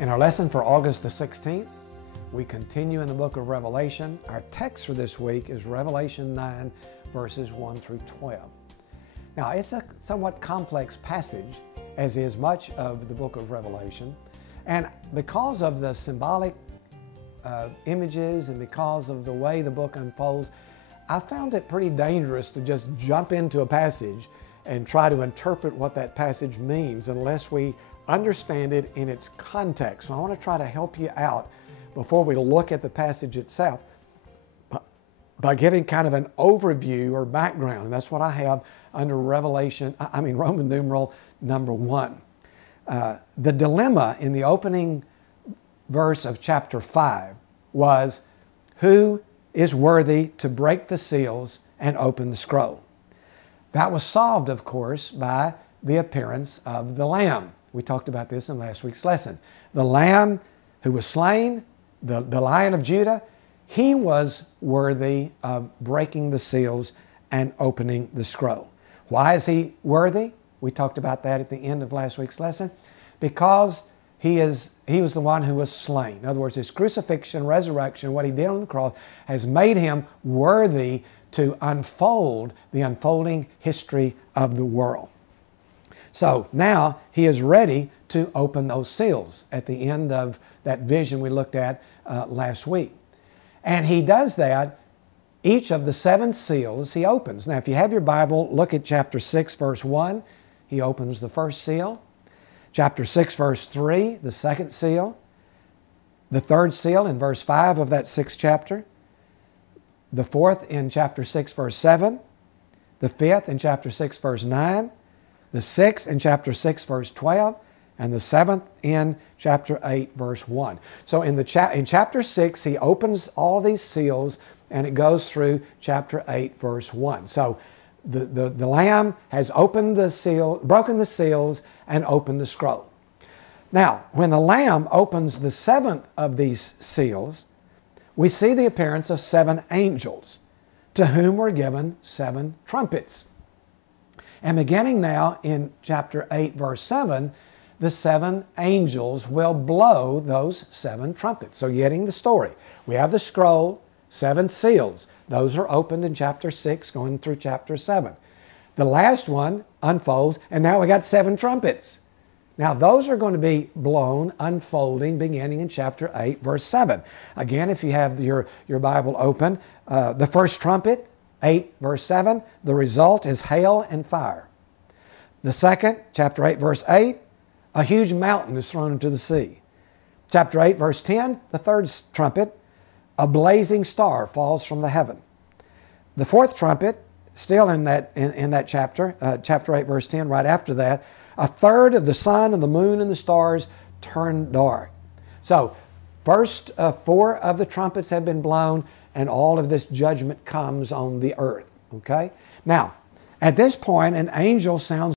In our lesson for August the 16th, we continue in the book of Revelation. Our text for this week is Revelation 9, verses 1 through 12. Now, it's a somewhat complex passage, as is much of the book of Revelation. And because of the symbolic images and because of the way the book unfolds, I found it pretty dangerous to just jump into a passage and try to interpret what that passage means unless we understand it in its context. So I want to try to help you out before we look at the passage itself by giving kind of an overview or background. And that's what I have under Roman numeral number 1. The dilemma in the opening verse of chapter 5 was, who is worthy to break the seals and open the scroll? That was solved, of course, by the appearance of the Lamb. We talked about this in last week's lesson. The Lamb who was slain, the Lion of Judah, he was worthy of breaking the seals and opening the scroll. Why is he worthy? We talked about that at the end of last week's lesson. Because he was the one who was slain. In other words, his crucifixion, resurrection, what he did on the cross has made him worthy to unfold the unfolding history of the world. So now he is ready to open those seals at the end of that vision we looked at last week. And he does that. Each of the 7 seals he opens. Now, if you have your Bible, look at chapter 6, verse 1. He opens the first seal. Chapter 6, verse 3, the second seal. The third seal in verse 5 of that 6th chapter. The fourth in chapter 6, verse 7. The fifth in chapter 6, verse 9. The 6th in chapter 6, verse 12. And the 7th in chapter 8, verse 1. So in chapter 6, he opens all these seals, and it goes through chapter 8, verse 1. So the Lamb has opened the seal, broken the seals, and opened the scroll. Now, when the Lamb opens the 7th of these seals, we see the appearance of 7 angels, to whom were given 7 trumpets. And beginning now in chapter 8, verse 7, the 7 angels will blow those 7 trumpets. So getting the story. We have the scroll, 7 seals. Those are opened in chapter 6 going through chapter 7. The last one unfolds, and now we got 7 trumpets. Now those are going to be blown, unfolding, beginning in chapter 8, verse 7. Again, if you have your Bible open, the first trumpet, 8, verse 7, the result is hail and fire. The second, chapter 8, verse 8, a huge mountain is thrown into the sea. Chapter 8, verse 10, the third trumpet, a blazing star falls from the heaven. The fourth trumpet, still in that chapter, chapter 8, verse 10, right after that, a third of the sun and the moon and the stars turn dark. So, first 4 of the trumpets have been blown, and all of this judgment comes on the earth. Okay? Now, at this point, an angel sounds